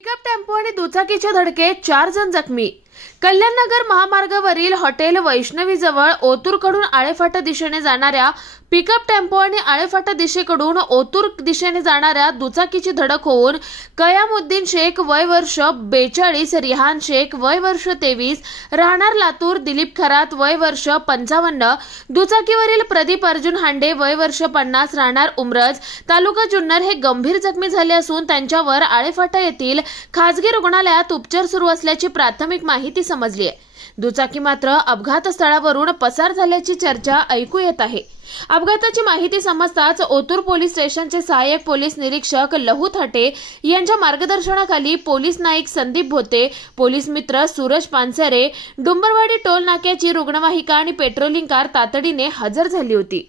Pickup tempo आणि दुचाकीच्या धडकेत चार जण जखमी. कल्याणनगर महामार्गावरील हॉटेल वैष्णवीजवळ ओतूरकडून आळेफाटा दिशेने जाणाऱ्या पिकअप टेम्पो आणि आळेफाटा दिशेकडून ओतूर दिशेने जाणाऱ्या दुचाकीची धडक होऊन कयामुद्दीन शेख वय वर्ष बेचाळीस रिहान शेख वय वर्ष तेवीस राहणार लातूर दिलीप खरात वय वर्ष पंचावन्न दुचाकीवरील प्रदीप अर्जुन हांडे वय वर्ष पन्नास राहणार उमरज तालुका जुन्नर हे गंभीर जखमी झाले असून त्यांच्यावर आळेफाटा येथील खासगी रुग्णालयात उपचार सुरू असल्याची प्राथमिक माहिती समजली आहे. दुचाकी मात्र अपघात स्थळावरून पसार झाल्याची चर्चा ऐकू येत आहे. अपघाताची माहिती समजताच ओतूर पोलीस स्टेशनचे सहाय्यक पोलीस निरीक्षक लहू थटे यांच्या मार्गदर्शनाखाली पोलीस नाईक संदीप भोते पोलीस मित्र सूरज पानसरे डुंबरवाडी टोल नाक्याची रुग्णवाहिका आणि पेट्रोलिंग कार तातडीने हजर झाली होती.